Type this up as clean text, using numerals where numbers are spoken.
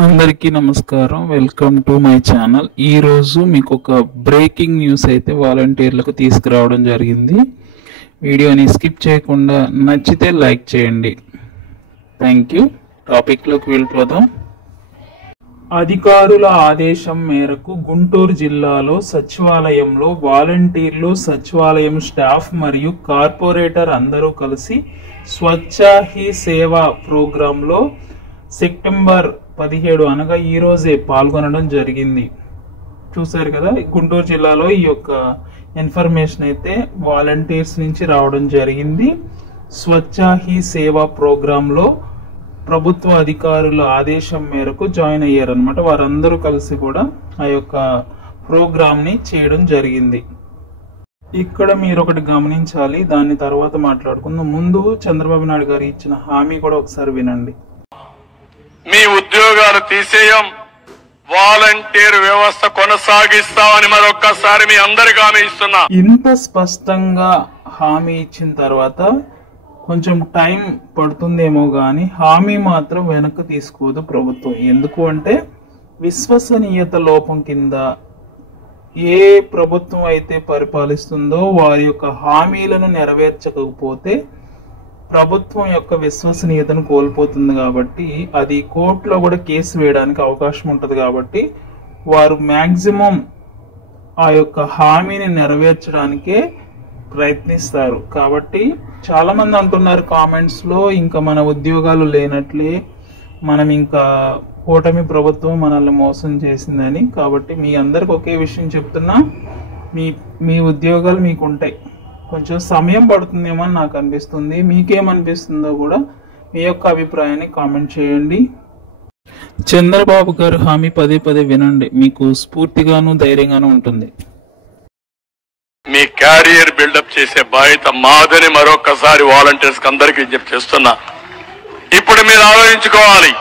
అందరికీ నమస్కారం. Welcome to my channel. ఈరోజు మీకు ఒక బ్రేకింగ్ న్యూస్ అయితే వాలంటీర్లకు తీసుకురావడం జరిగింది. వీడియోని స్కిప్ చేయకుండా నచ్చితే లైక్ చేయండి. Thank you. టాపిక్లోకి వెళ్ళిపోదాం. అధికారుల ఆదేశం మేరకు గుంటూరు జిల్లాలో సచివాలయంలో వాలంటీర్లు, సచివాలయం స్టాఫ్ మరియు కార్పొరేటర్ అందరూ కలిసి స్వచ్ఛ హీ సేవా ప్రోగ్రాంలో సెప్టెంబర్ 17 అనగా ఈ రోజే పాల్గొనడం జరిగింది. చూసారు కదా, గుంటూరు జిల్లాలో ఈ యొక్క ఇన్ఫర్మేషన్ అయితే వాలంటీర్స్ నుంచి రావడం జరిగింది. స్వచ్ఛ హీ సేవా ప్రోగ్రాంలో ప్రభుత్వ అధికారుల ఆదేశం మేరకు జాయిన్ అయ్యారనమాట. వారందరూ కలిసి కూడా ఆ యొక్క ప్రోగ్రామ్ని చేయడం జరిగింది. ఇక్కడ మీరు ఒకటి గమనించాలి, దాని తర్వాత మాట్లాడుకుందాం. ముందు చంద్రబాబు నాయుడు గారు ఇచ్చిన హామీ కూడా ఒకసారి వినండి. మీ ఉద్యోగాలు తీసేయం, వాలంటీర్ వ్యవస్థ కొనసాగిస్తామని మరొక్కసారి మీ అందరికీ హామీ ఇస్తున్నా. ఇంత స్పష్టంగా హామీ ఇచ్చిన తర్వాత కొంచెం టైం పడుతుందేమో కానీ హామీ మాత్రం వెనక్కి తీసుకోదు ప్రభుత్వం. ఎందుకు అంటే విశ్వసనీయత లోపం కింద ఏ ప్రభుత్వం అయితే పరిపాలిస్తుందో వారి యొక్క హామీలను నెరవేర్చకపోతే ప్రభుత్వం యొక్క విశ్వసనీయతను కోల్పోతుంది. కాబట్టి అది కోర్టులో కూడా కేసు వేయడానికి అవకాశం ఉంటుంది. కాబట్టి వారు మ్యాక్సిమం ఆ యొక్క హామీని నెరవేర్చడానికే ప్రయత్నిస్తారు. కాబట్టి చాలా మంది అంటున్నారు కామెంట్స్ లో, ఇంకా మన ఉద్యోగాలు లేనట్లే, మనం ఇంకా కూటమి ప్రభుత్వం మనల్ని మోసం చేసిందని. కాబట్టి మీ అందరికి ఒకే విషయం చెప్తున్నా, మీ ఉద్యోగాలు మీకు ఉంటాయి. కొంచెం సమయం పడుతుందేమో అని నాకు అనిపిస్తుంది. మీకేమనిపిస్తుందో కూడా మీ యొక్క అభిప్రాయాన్ని కామెంట్ చేయండి. చంద్రబాబు గారు హామీ పదే పదే వినండి, మీకు స్ఫూర్తిగాను ధైర్యంగాను ఉంటుంది. మీ క్యారియర్ బిల్డప్ చేసే బాధ్యత మాదని మరొక్కసారి వాలంటీర్స్ అందరికీ చేస్తున్నా. ఇప్పుడు మీరు ఆలోచించుకోవాలి,